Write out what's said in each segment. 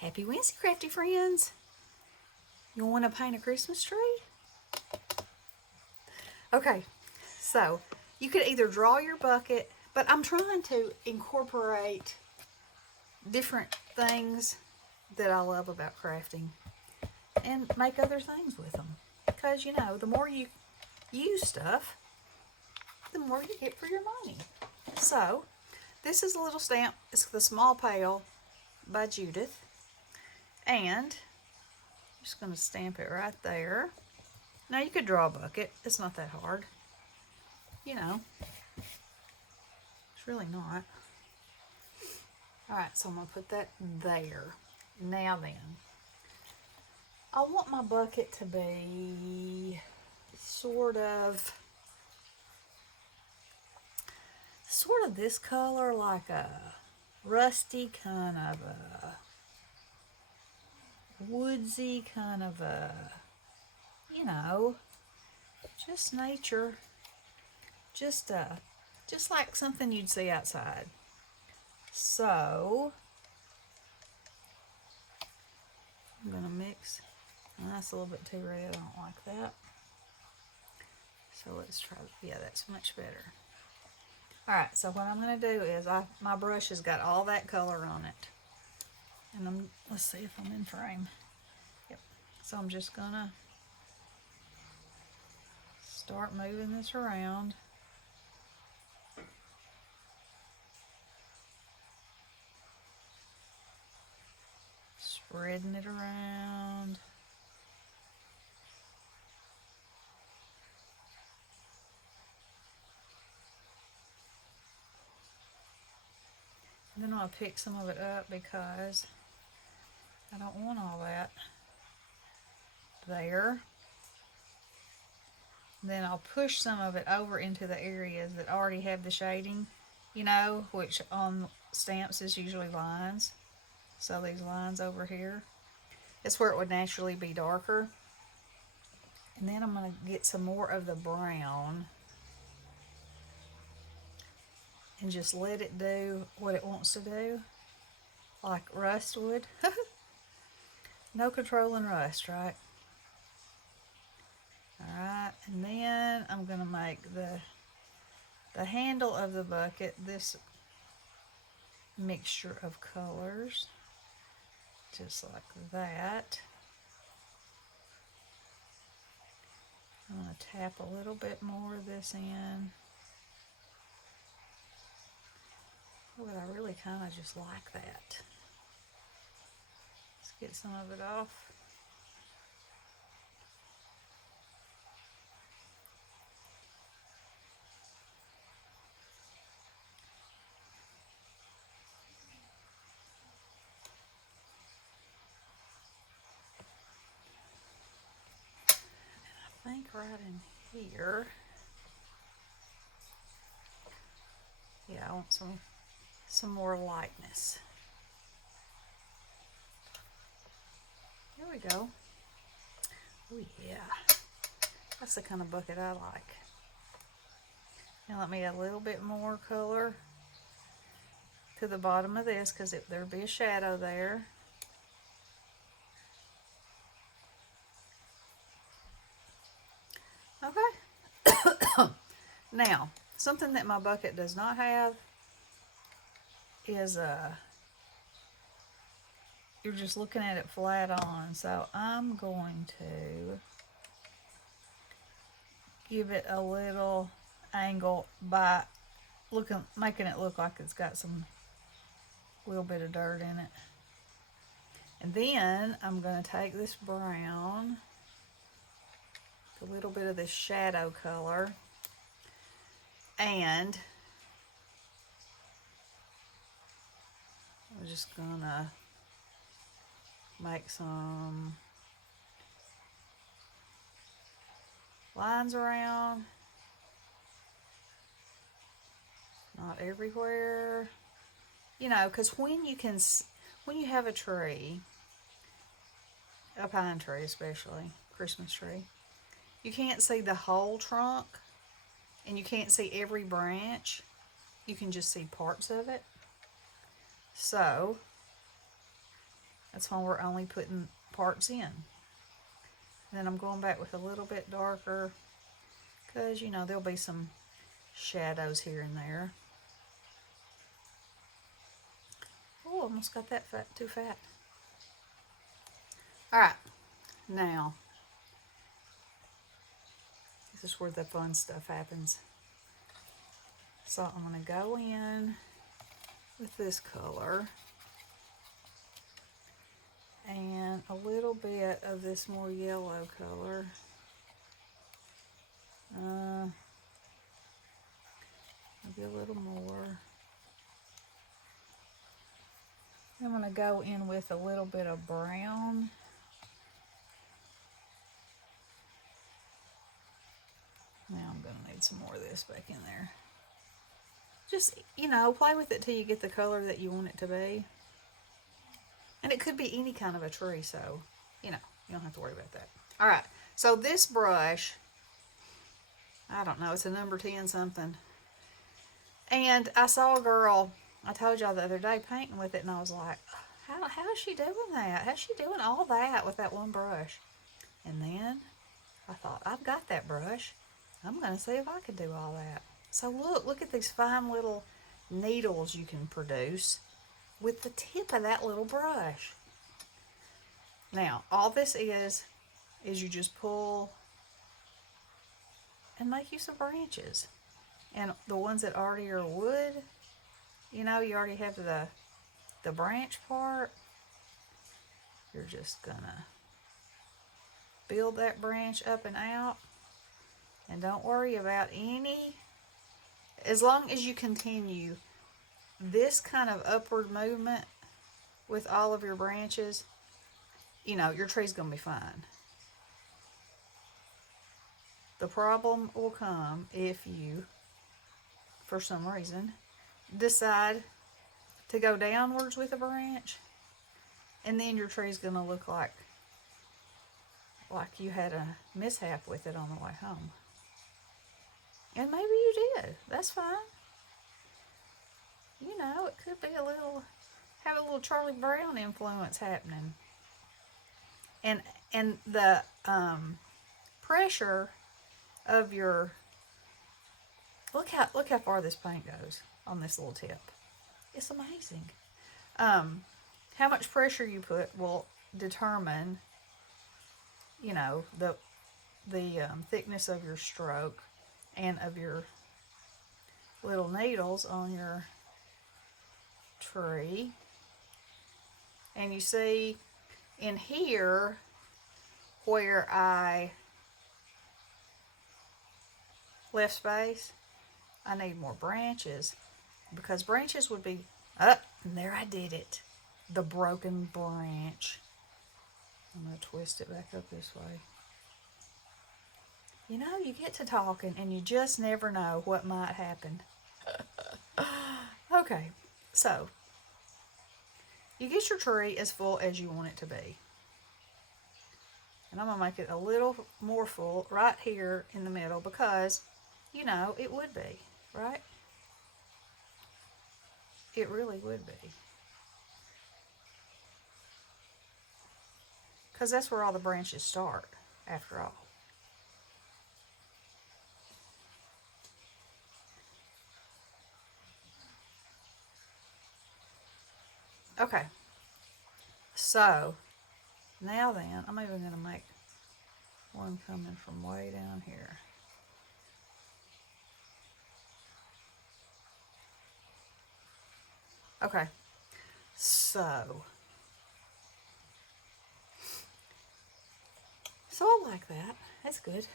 Happy Wednesday, crafty friends. You want to paint a Christmas tree? Okay, so you could either draw your bucket, but I'm trying to incorporate different things that I love about crafting and make other things with them. Because, you know, the more you use stuff, the more you get for your money. So, this is a little stamp. It's the Small Pail by Judith. And I'm just going to stamp it right there. Now you could draw a bucket. It's not that hard. You know, it's really not. Alright, so I'm going to put that there. Now then, I want my bucket to be sort of this color, like a rusty kind of a woodsy kind of a, you know, just nature, just like something you'd see outside. So I'm gonna mix. Oh, that's a little bit too red. I don't like that. So let's try. Yeah, that's much better. All right. So what I'm gonna do is my brush has got all that color on it, and let's see if I'm in frame. Yep. So I'm just gonna start moving this around. Spreading it around. And then I'll pick some of it up because I don't want all that there. Then I'll push some of it over into the areas that already have the shading, you know, which on stamps is usually lines. So these lines over here, it's where it would naturally be darker. And then I'm going to get some more of the brown and just let it do what it wants to do, like rust would. No controlling rust, right? Alright, and then I'm going to make the handle of the bucket this mixture of colors. Just like that. I'm going to tap a little bit more of this in. Oh, but I really kind of just like that. Let's get some of it off. I think right in here, yeah, I want some more lightness. Here we go. Oh yeah, that's the kind of bucket I like. Now let me add a little bit more color to the bottom of this because there'll be a shadow there. Okay. Now, something that my bucket does not have is you're just looking at it flat on. So I'm going to give it a little angle by making it look like it's got some little bit of dirt in it. And then I'm going to take this brown, a little bit of this shadow color, and I'm just gonna make some lines around, not everywhere, you know, because when you have a tree, a pine tree especially, Christmas tree, you can't see the whole trunk and you can't see every branch. You can just see parts of it. So I That's when we're only putting parts in. Then I'm going back with a little bit darker because, you know, there'll be some shadows here and there. Oh, almost got that too fat. All right, now this is where the fun stuff happens. So I'm going to go in with this color and a little bit of this more yellow color. Maybe a little more. I'm going to go in with a little bit of brown. Now I'm going to need some more of this back in there. Just, you know, play with it till you get the color that you want it to be. And it could be any kind of a tree, so, you know, you don't have to worry about that. All right, so this brush, I don't know, it's a number 10 something. And I saw a girl, I told y'all the other day, painting with it, and I was like, how is she doing that? How's she doing all that with that one brush? And then I thought, I've got that brush. I'm going to see if I could do all that. So look at these fine little needles you can produce with the tip of that little brush. Now, all this is you just pull and make you some branches. And the ones that already are wood, you know, you already have the branch part. You're just gonna build that branch up and out. And don't worry about any, as long as you continue this kind of upward movement with all of your branches, you know, your tree's going to be fine. The problem will come if you, for some reason, decide to go downwards with a branch, and then your tree's going to look like you had a mishap with it on the way home. And maybe you did. That's fine. You know, it could be have a little Charlie Brown influence happening. And the pressure of your, look how far this paint goes on this little tip. It's amazing. How much pressure you put will determine, you know, the thickness of your stroke and of your little needles on your tree. And you see in here where I left space, I need more branches, because branches would be up, and there I did it, the broken branch. I'm going to twist it back up this way. You know, you get to talking and you just never know what might happen. Okay, so you get your tree as full as you want it to be. And I'm going to make it a little more full right here in the middle because, you know, it would be, right? It really would be. Because that's where all the branches start, after all. Okay, so now then, I'm even going to make one coming from way down here. Okay, so I like that. That's good.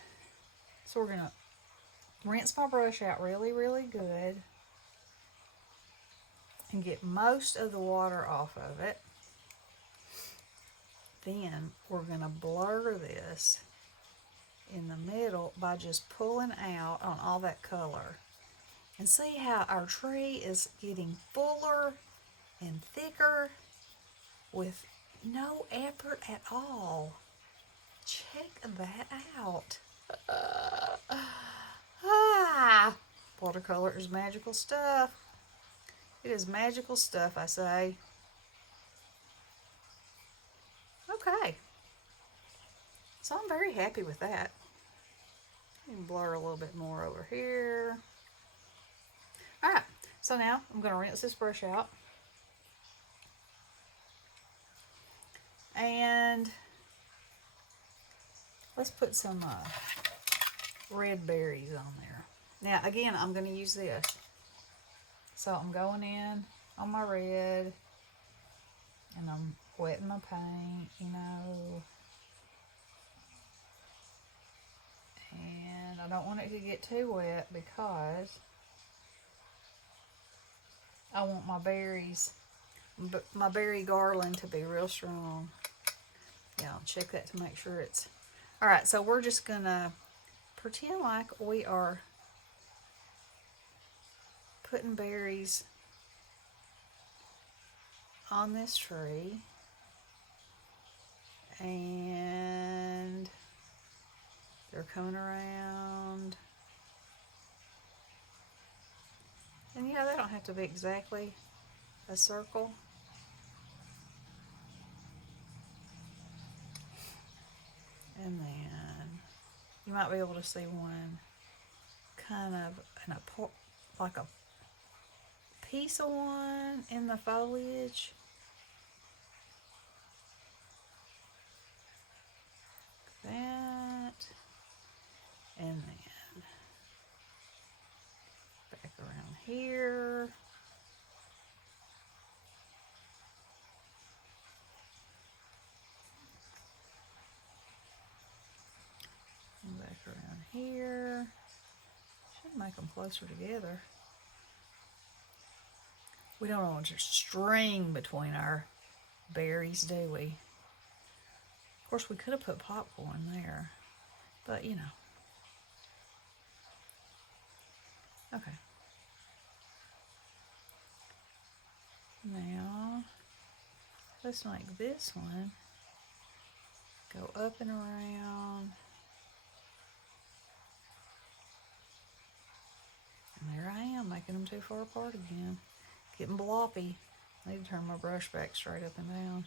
So we're going to rinse my brush out really, really good and get most of the water off of it. Then we're going to blur this in the middle by just pulling out on all that color. And see how our tree is getting fuller and thicker with no effort at all. Check that out. Watercolor is magical stuff. It is magical stuff, I say. Okay. So I'm very happy with that. And blur a little bit more over here. Alright, so now I'm going to rinse this brush out. And let's put some red berries on there. Now, again, I'm going to use this. So I'm going in on my red, and I'm wetting my paint, you know. And I don't want it to get too wet because I want my berries, my berry garland to be real strong. Yeah, I'll check that to make sure it's... Alright, so we're just going to pretend like we are putting berries on this tree. And they're coming around. And yeah, they don't have to be exactly a circle. And then you might be able to see one kind of in like a piece of one in the foliage. That. And then back around here. And back around here. Should make them closer together. We don't want to string between our berries, do we? Of course, we could have put popcorn there, but you know. Okay. Now, let's make this one go up and around. And there I am, making them too far apart again. Getting bloppy. I need to turn my brush back straight up and down.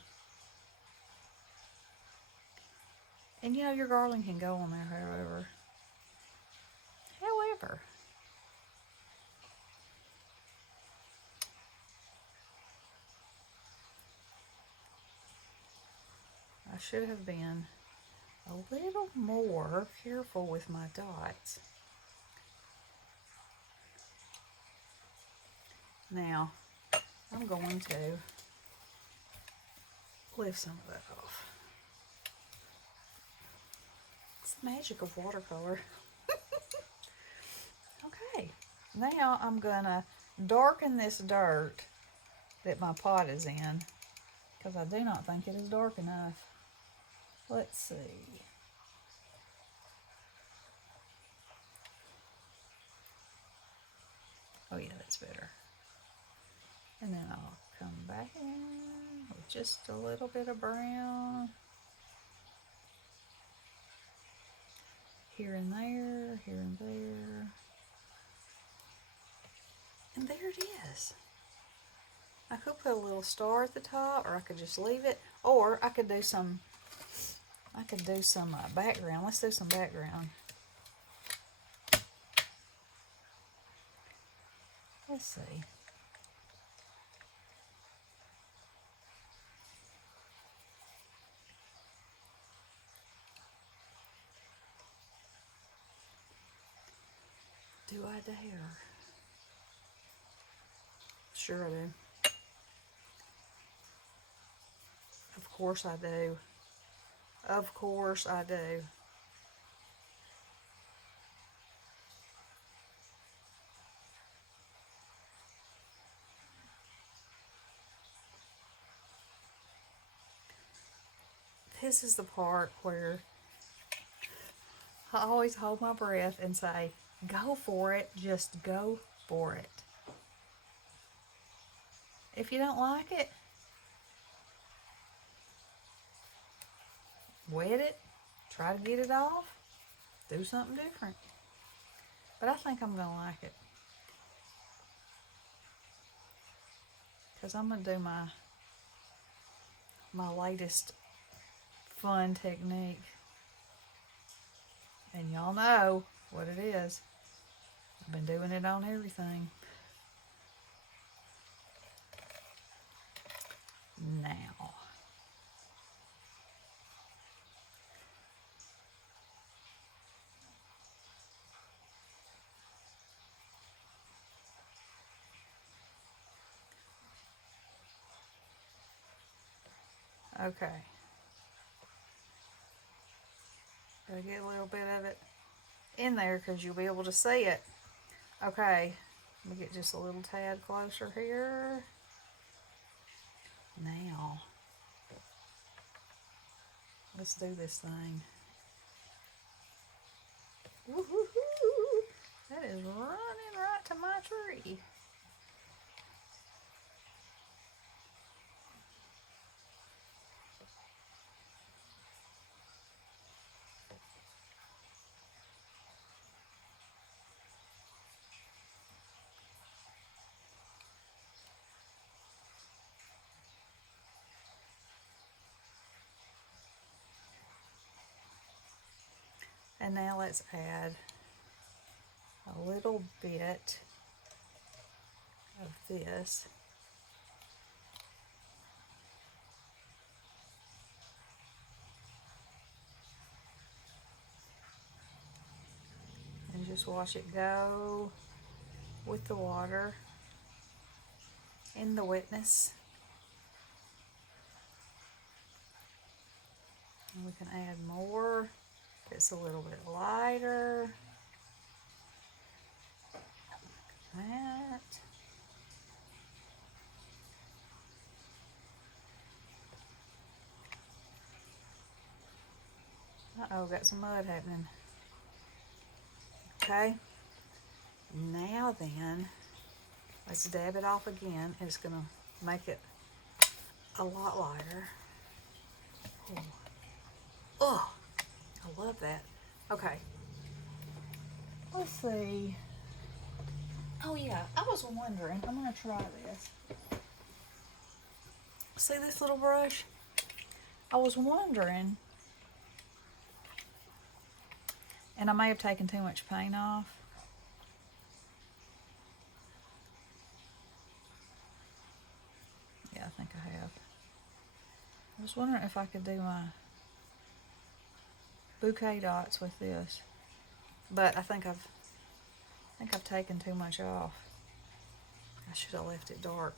And you know, your garland can go on there, however, I should have been a little more careful with my dots. Now, I'm going to lift some of that off. It's the magic of watercolor. Okay, now I'm gonna darken this dirt that my pot is in, because I do not think it is dark enough. Let's see. Oh yeah, that's better. And then I'll come back in with just a little bit of brown. Here and there, here and there. And there it is. I could put a little star at the top, or I could just leave it, or I could do some background. Let's do some background. Let's see. Do I dare? Sure I do. Of course I do. Of course I do. This is the part where I always hold my breath and say, go for it, just go for it. If you don't like it, wet it, try to get it off, do something different. But I think I'm going to like it. Because I'm going to do my latest fun technique. And y'all know what it is. I've been doing it on everything. Now, okay. Gotta get a little bit of it in there because you'll be able to see it. Okay, let me get just a little tad closer here. Now, let's do this thing. Woo-hoo-hoo. That is running right to my tree. And now let's add a little bit of this. And just watch it go with the water in the wetness. And we can add more. It's a little bit lighter. That. Uh-oh, got some mud happening. Okay. Now then, let's dab it off again. It's gonna make it a lot lighter. Oh, I love that. Okay. Let's see. Oh yeah, I was wondering, I'm gonna try this. See this little brush? I was wondering, and I may have taken too much paint off. Yeah, I think I have. I was wondering if I could do my bouquet dots with this, but I think I've taken too much off. I should have left it dark.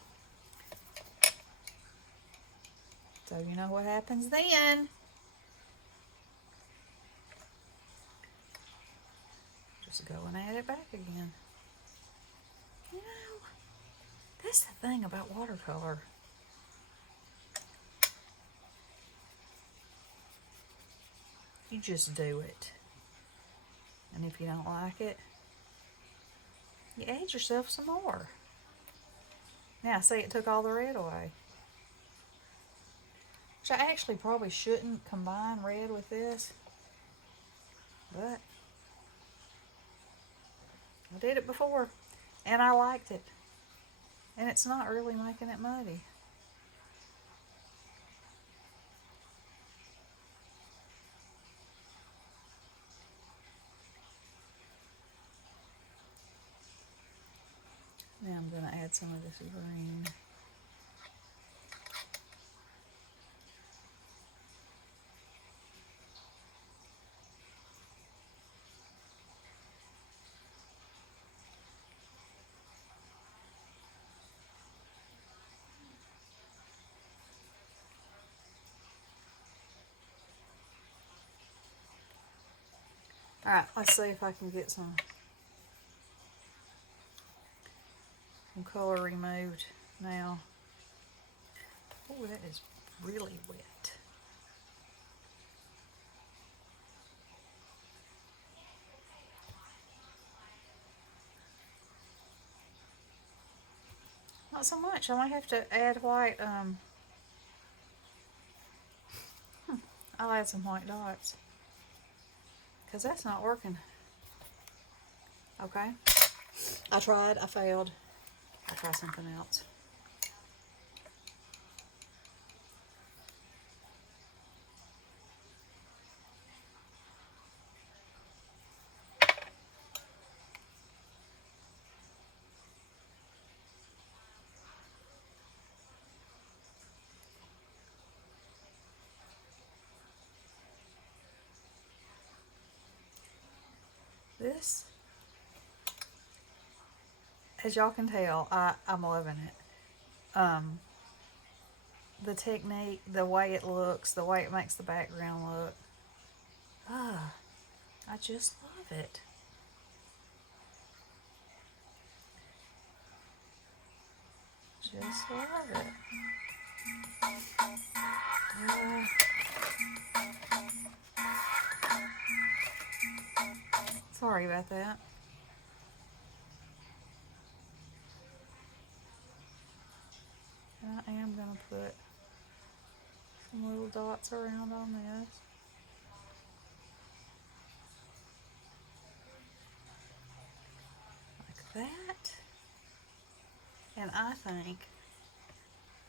So you know what happens then. Just go and add it back again. You know, that's the thing about watercolor. You just do it. And if you don't like it, you add yourself some more. Now, see, it took all the red away. Which I actually probably shouldn't combine red with this. But I did it before, and I liked it. And it's not really making it muddy. Now I'm going to add some of this green. Alright, let's see if I can get some color removed now. Oh, that is really wet. Not so much. I might have to add white. I'll add some white dots because that's not working. Okay. I tried. I failed. I'll try something else. as y'all can tell, I'm loving it. The technique, the way it looks, the way it makes the background look. I just love it. Just love it. Sorry about that. And I am going to put some little dots around on this. Like that. And I think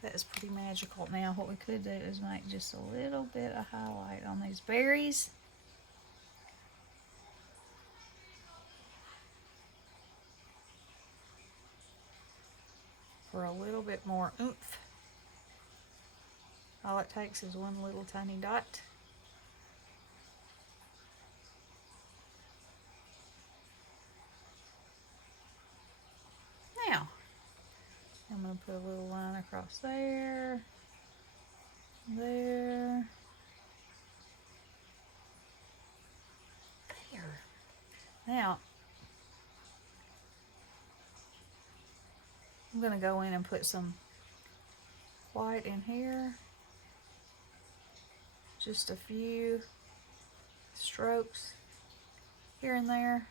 that is pretty magical. Now what we could do is make just a little bit of highlight on these berries. For a little bit more oomph. All it takes is one little tiny dot. Now, I'm going to put a little line across there, there, there. Now, I'm going to go in and put some white in here. Just a few strokes here and there.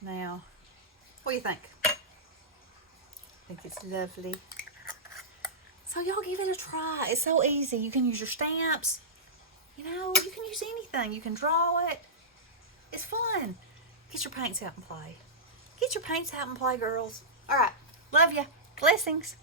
Now, what do you think? I think it's lovely. So y'all give it a try. It's so easy. You can use your stamps. You know, you can use anything. You can draw it. It's fun. Get your paints out and play. Get your paints out and play, girls. All right. Love ya. Blessings.